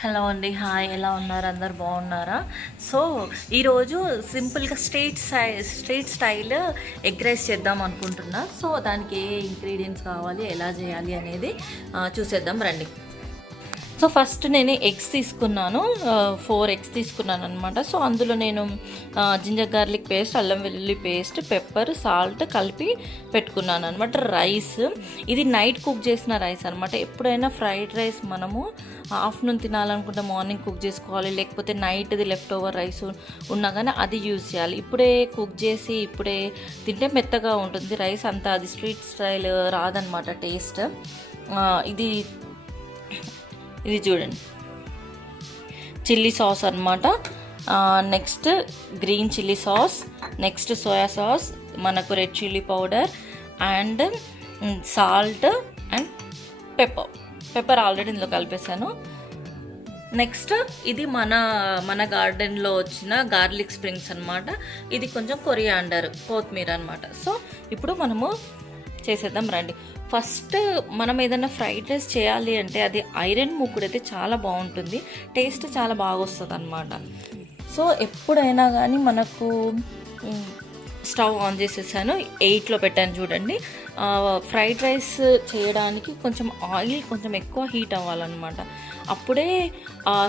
Hello అండి. Hi, ఎలా ఉన్నారు? అందరు బాగున్నారా? సో ఈరోజు సింపుల్గా స్ట్రీట్ స్టైల్ ఎగ్ రైస్ చేద్దాం అనుకుంటున్నా. సో దానికి ఏ ఇంగ్రీడియంట్స్ కావాలి, ఎలా చేయాలి అనేది చూసేద్దాం రండి. సో ఫస్ట్ నేను ఎగ్స్ తీసుకున్నాను, 4 ఎగ్స్ తీసుకున్నాను అనమాట. సో అందులో నేను జింజర్ గార్లిక్ పేస్ట్, అల్లం వెల్లుల్లి పేస్ట్, పెప్పర్, సాల్ట్ కలిపి పెట్టుకున్నాను అనమాట. రైస్ ఇది నైట్ కుక్ చేసిన రైస్ అనమాట. ఎప్పుడైనా ఫ్రైడ్ రైస్ మనము ఆఫ్టర్నూన్ తినాలనుకుంటే మార్నింగ్ కుక్ చేసుకోవాలి, లేకపోతే నైట్ది లెఫ్ట్ ఓవర్ రైస్ ఉన్నా కానీ అది యూజ్ చేయాలి. ఇప్పుడే కుక్ చేసి ఇప్పుడే తింటే మెత్తగా ఉంటుంది రైస్, అంతా అది స్ట్రీట్ స్టైల్ రాదనమాట టేస్ట్. ఇది చూడండి, చిల్లీ సాస్ అనమాట. Next green chilli sauce, next soya sauce, మనకు red chilli powder and salt and pepper already ఇందులో కలిపేసాను. నెక్స్ట్ ఇది మన గార్డెన్లో వచ్చిన గార్లిక్ స్ప్రింగ్స్ అనమాట. ఇది కొంచెం కొరియాండర్, కొత్తిమీర అనమాట. సో ఇప్పుడు మనము చేసేద్దాం రండి. ఫస్ట్ మనం ఏదైనా ఫ్రైడ్ రైస్ చేయాలి అంటే అది ఐరన్ మూకుడైతే చాలా బాగుంటుంది, టేస్ట్ చాలా బాగా వస్తుంది అనమాట. సో ఎప్పుడైనా కానీ మనకు స్టవ్ ఆన్ చేసేసాను, 8లో పెట్టాను చూడండి. ఫ్రైడ్ రైస్ చేయడానికి కొంచెం ఆయిల్ కొంచెం ఎక్కువ హీట్ అవ్వాలన్నమాట, అప్పుడే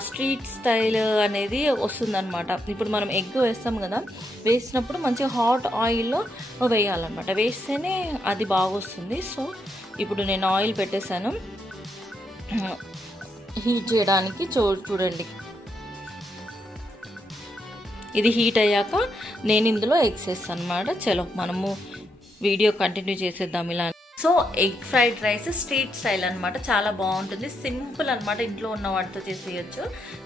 స్ట్రీట్ స్టైల్ అనేది వస్తుందన్నమాట. ఇప్పుడు మనం ఎగ్ వేస్తాం కదా, వేసినప్పుడు మంచిగా హాట్ ఆయిల్లో వేయాలన్నమాట, వేస్తేనే అది బాగా వస్తుంది. సో ఇప్పుడు నేను ఆయిల్ పెట్టేశాను హీట్ చేయడానికి. చూడండి, ఇది హీట్ అయ్యాక నేను ఇందులో ఎగ్స్ వేస్తాను అనమాట. చలో మనము వీడియో కంటిన్యూ చేసేద్దాం ఇలా. So egg fried rice street style అనమాట, చాలా బాగుంటుంది, సింపుల్ అనమాట, ఇంట్లో ఉన్న వాటితో చేసేయచ్చు.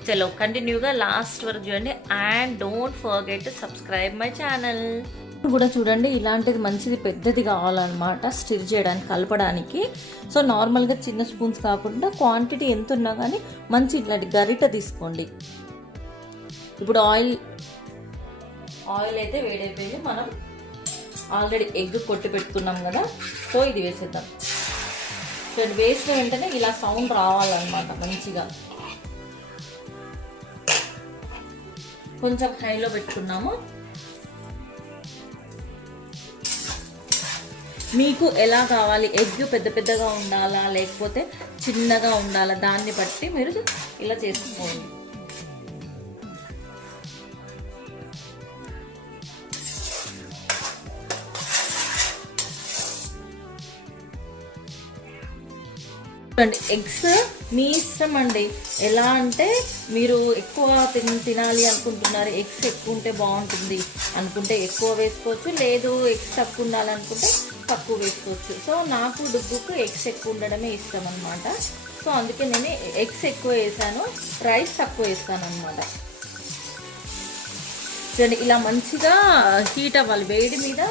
చలో కంటిన్యూగా లాస్ట్ వరకు చూడండి. And don't forget to subscribe my channel కూడా. చూడండి, ఇలాంటిది మంచిది పెద్దది కావాలన్నమాట స్టిర్ చేయడానికి, కలపడానికి. సో నార్మల్గా చిన్న స్పూన్స్ కాకుండా క్వాంటిటీ ఎంత ఉన్నా కానీ మంచి ఇట్లాంటి గరిట తీసుకోండి. ఇప్పుడు ఆయిల్ అయితే వేడైపోయింది. మనం ఆల్రెడీ ఎగ్ కొట్టి పెట్టుకున్నాం కదా, సో ఇది వేసేద్దాం. సో ఇది వేసిన వెంటనే ఇలా సౌండ్ రావాలన్నమాట మంచిగా. కొంచెం హైలో పెట్టుకున్నాము. మీకు ఎలా కావాలి, ఎగ్ పెద్ద పెద్దగా ఉండాలా లేకపోతే చిన్నగా ఉండాలా, దాన్ని బట్టి మీరు ఇలా చేసుకోండి. ఎగ్స్ మీ ఇష్టం అండి, ఎలా అంటే మీరు ఎక్కువ తినాలి అనుకుంటున్నారు, ఎగ్స్ ఎక్కువ ఉంటే బాగుంటుంది అనుకుంటే ఎక్కువ వేసుకోవచ్చు, లేదు ఎగ్స్ తక్కువ ఉండాలనుకుంటే తక్కువ వేసుకోవచ్చు. సో నాకు డుబ్బుకు ఎగ్స్ ఎక్కువ ఉండడమే ఇష్టం అనమాట. సో అందుకే నేను ఎగ్స్ ఎక్కువ వేసాను, రైస్ తక్కువ వేస్తాను అనమాట. చూడండి, ఇలా మంచిగా హీట్ అవ్వాలి, వేడి మీద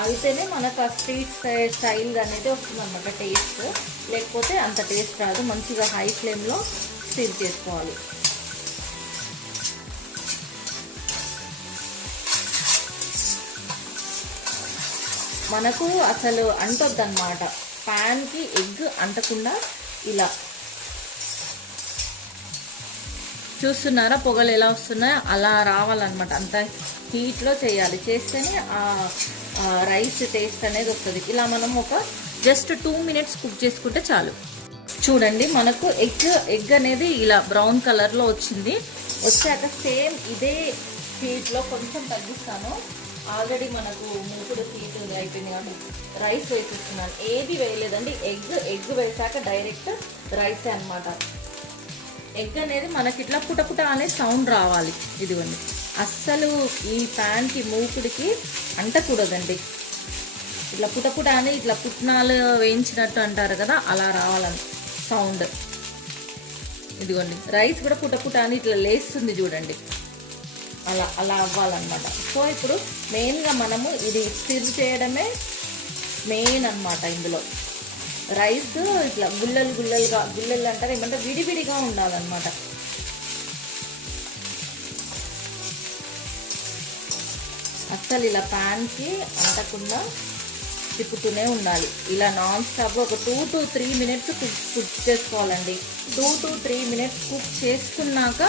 అయితేనే మనకు ఆ స్ట్రీట్ స్టైల్ అనేది వస్తుంది అన్నమాట టేస్ట్, లేకపోతే అంత టేస్ట్ రాదు. మంచిగా హై ఫ్లేమ్లో స్టీర్ చేసుకోవాలి. మనకు అసలు అంటొద్దన్నమాట, ప్యాన్కి ఎగ్ అంటకుండా ఇలా చూస్తున్నారా పొగలు ఎలా వస్తున్నాయో అలా రావాలన్నమాట. అంత హీట్లో చేయాలి, చేస్తేనే ఆ రైస్ టేస్ట్ అనేది వస్తుంది. ఇలా మనం ఒక జస్ట్ 2 మినిట్స్ కుక్ చేసుకుంటే చాలు. చూడండి, మనకు ఎగ్ అనేది ఇలా బ్రౌన్ కలర్లో వచ్చింది. వచ్చాక సేమ్ ఇదే హీట్లో కొంచెం తగ్గిస్తాను. ఆల్రెడీ మనకు మూకుడు హీట్ అయిపోయింది కాబట్టి రైస్ వేసేస్తున్నాను. ఏది వేయలేదండి, ఎగ్ వేసాక డైరెక్ట్ రైసే అనమాట. ఎగ్ అనేది మనకి ఇట్లా పుటపుట అనే సౌండ్ రావాలి. ఇదిగోండి, అస్సలు ఈ ప్యాన్కి మూకుడికి అంటకూడదండి. ఇట్లా పుటపుట అని ఇట్లా పుట్నాలు వేయించినట్టు అంటారు కదా, అలా రావాలని సౌండ్. ఇదిగోండి, రైస్ కూడా పుటపుట అని ఇట్లా లేస్తుంది చూడండి, అలా అవ్వాలన్నమాట. సో ఇప్పుడు మెయిన్గా మనము ఇది స్టిర్ చేయడమే మెయిన్ అనమాట. ఇందులో రైస్ ఇట్లా గుల్లలు అంటారు, ఏమంటే విడివిడిగా ఉండాలన్నమాట. అస్సలు ఇలా ప్యాన్కి అంటకుండా తిప్పుతూనే ఉండాలి. ఇలా నాన్ స్టాప్ ఒక 2 to 3 minutes కుక్ చేసుకోవాలండి. 2 to 3 minutes కుక్ చేసుకున్నాక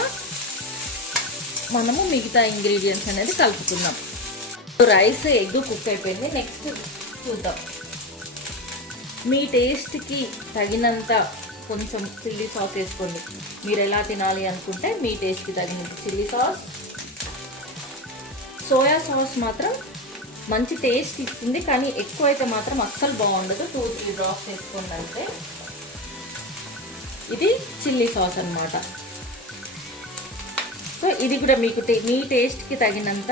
మనము మిగతా ఇంగ్రీడియంట్స్ అనేది కలుపుకుందాం. రైస్ ఎగ్ కుక్ అయిపోయింది. నెక్స్ట్ చూద్దాం. మీ టేస్ట్కి తగినంత కొంచెం చిల్లీ సాస్ వేసుకోండి. మీరు ఎలా తినాలి అనుకుంటే మీ టేస్ట్కి తగినంత చిల్లీ సాస్. సోయా సాస్ మాత్రం మంచి టేస్ట్ ఇస్తుంది, కానీ ఎక్కువ అయితే మాత్రం అస్సలు బాగుండదు. 2-3 డ్రాప్స్ వేసుకోండి అంటే. ఇది చిల్లీ సాస్ అన్నమాట. సో ఇది కూడా మీకు మీ టేస్ట్కి తగినంత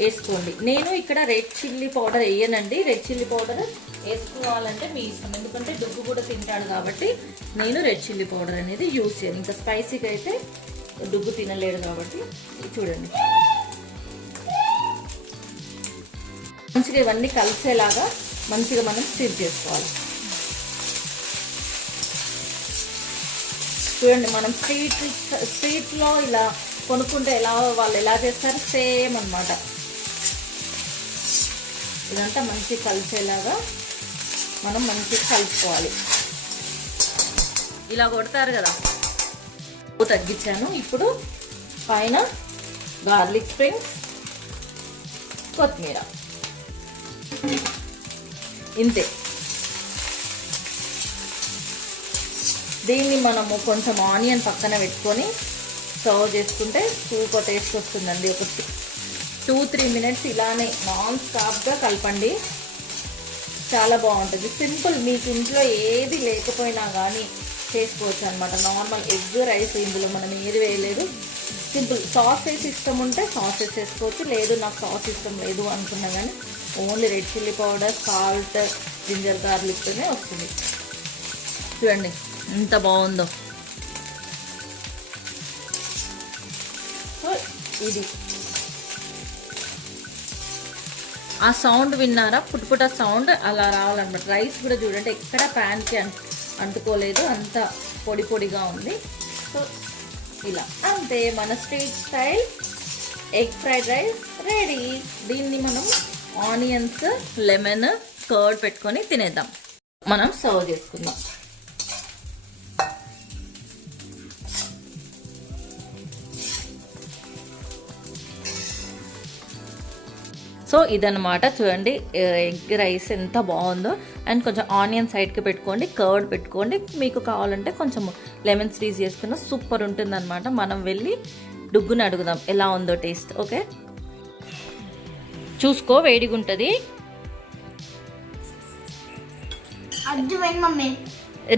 వేసుకోండి. నేను ఇక్కడ రెడ్ చిల్లీ పౌడర్ వేయనండి. రెడ్ చిల్లీ పౌడర్ వేసుకోవాలంటే మీ ఇష్టం, ఎందుకంటే డుగ్గు కూడా తింటాడు కాబట్టి నేను రెడ్ చిల్లీ పౌడర్ అనేది యూజ్ చేయను. ఇంకా స్పైసీగా అయితే డుగ్గు తినలేడు కాబట్టి. చూడండి, మంచిగా ఇవన్నీ కలిసేలాగా మంచిగా మనం స్టిర్ చేసుకోవాలి. చూడండి, మనం స్ట్రీట్లో ఇలా కొనుక్కుంటే వాళ్ళు ఎలా చేస్తారు సేమ్ అన్నమాట. ఇదంతా మంచిగా కలిసేలాగా మనం మంచిగా కలుపుకోవాలి. ఇలా కొడతారు కదా, తగ్గించాను. ఇప్పుడు పైన గార్లిక్ స్ప్రింగ్స్, కొత్తిమీర, ఇంతే. దీన్ని మనము కొంచెం ఆనియన్ పక్కన పెట్టుకొని సర్వ్ చేసుకుంటే సూపర్ టేస్ట్ వస్తుందండి. ఒక 2-3 minutes ఇలానే నాన్ స్టాప్గా కలపండి, చాలా బాగుంటుంది. సింపుల్, మీకు ఇంట్లో ఏది లేకపోయినా కానీ చేసుకోవచ్చు అనమాట. నార్మల్ ఎగ్ రైస్, ఇందులో మనం ఏది వేయలేదు. సింపుల్. సాసెస్ ఇష్టం ఉంటే సాసెస్ వేసుకోవచ్చు, లేదు నాకు సాస్ ఇష్టం లేదు అనుకున్నా కానీ only red chilli powder, salt, ginger గార్లిక్తోనే వస్తుంది. చూడండి ఎంత బాగుందో. సో ఇది ఆ సౌండ్ విన్నారా, పుట్టుపుట సౌండ్ అలా రావాలన్నమాట. రైస్ కూడా చూడండి ఎక్కడ ప్యాన్కి అంటుకోలేదు, అంత పొడి పొడిగా ఉంది. సో ఇలా అంతే, మన street style egg fried rice ready. దీన్ని మనం ఆనియన్స్, లెమన్, కర్డ్ పెట్టుకొని తినేద్దాం. మనం సర్వ్ చేసుకుందాం. సో ఇదన్నమాట, చూడండి ఎగ్ రైస్ ఎంత బాగుందో. అండ్ కొంచెం ఆనియన్ సైడ్కి పెట్టుకోండి, కర్డ్ పెట్టుకోండి, మీకు కావాలంటే కొంచెం లెమన్ స్క్వీజ్ చేసుకున్న సూపర్ ఉంటుందన్నమాట. మనం వెళ్ళి డుగ్గుని అడుగుదాం ఎలా ఉందో టేస్ట్. ఓకే, చూసుకో, వేడిగా ఉంటుంది.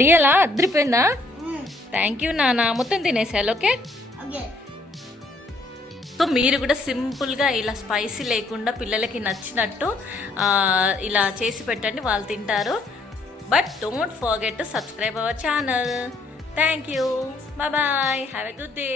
రియలా అద్రిపోయిందా? థ్యాంక్ యూ నాన్న, మొత్తం తినేసాను. ఓకే, సో మీరు కూడా సింపుల్గా ఇలా స్పైసీ లేకుండా పిల్లలకి నచ్చినట్టు ఇలా చేసి పెట్టండి, వాళ్ళు తింటారు. But don't forget to subscribe our channel. Thank you, bye bye, have a good day.